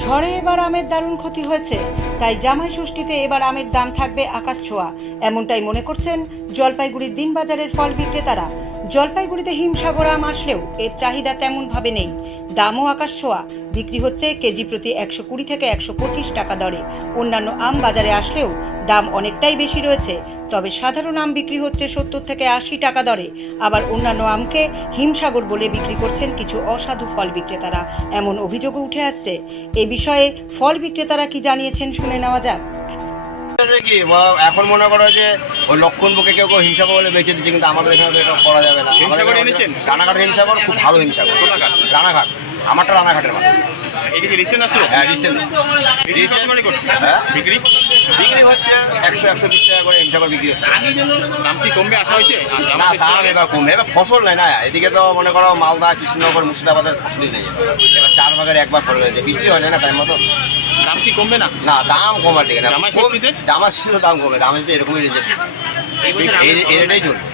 ঝড়ে এবার আমের দারুণ ক্ষতি হয়েছে, তাই জামাই ষষ্ঠীতে এবার আমের দাম থাকবে আকাশ ছোঁয়া। এমনটাই মনে করছেন জলপাইগুড়ির দিনবাজারের ফল বিক্রেতারা। জলপাইগুড়িতে হিমসাগর আম আসলেও এর চাহিদা তেমন ভাবে নেই। দামও আকাশ ছোঁয়া। বিক্রি হচ্ছে কেজি প্রতি একশো কুড়ি থেকে একশো পঁচিশ টাকা দরে। অন্যান্য আম বাজারে আসলেও দাম অনেকটাই বেশি রয়েছে। তবে সাধারণ আম বিক্রি হচ্ছে সত্তর থেকে আশি টাকা দরে। আবার অন্যান্য আমকে হিমসাগর বলে বিক্রি করছেন কিছু অসাধু ফল বিক্রেতারা। এমন অভিযোগও উঠে আসছে। এ বিষয়ে ফল বিক্রেতারা কি জানিয়েছেন শুনে নেওয়া যাক। কি? এখন মনে করো যে ওই লক্ষণ বুকে কেউ কেউ হিংসাকর বলে বেঁচে দিচ্ছে কিন্তু আমাদের এখানে তো এটা করা যাবে না। হিমসাগর এনেছেন? রানাঘাটের হিমসাগর খুব ভালো হিমসাগর। রানাঘাট। আমারটা রানাঘাটের মাছ এটা কি রিসেন্ট আসলো? হ্যাঁ রিসেন্ট করছে? হ্যাঁ? বিক্রি? বিক্রি হচ্ছে একশো একশো বিশ টাকা করে হিমসাগর বিক্রি হচ্ছে। দাম কি কমবে? আসা হয়েছে? না দাম এবার কমবে। এবার ফসল নেই না। এদিকে তো মনে করো মালদা কৃষ্ণনগর মুর্শিদাবাদের ফসলই নেই। এবার। চার ভাগের একবার করে হয়েছে বৃষ্টি হয় না টাইম মতো? দাম কি কমবে না? না দাম কমার দিকে না। জামাই ষষ্ঠীতে? দাম কমবে। দাম এরকমই রেঞ্জে এই এই চলবে।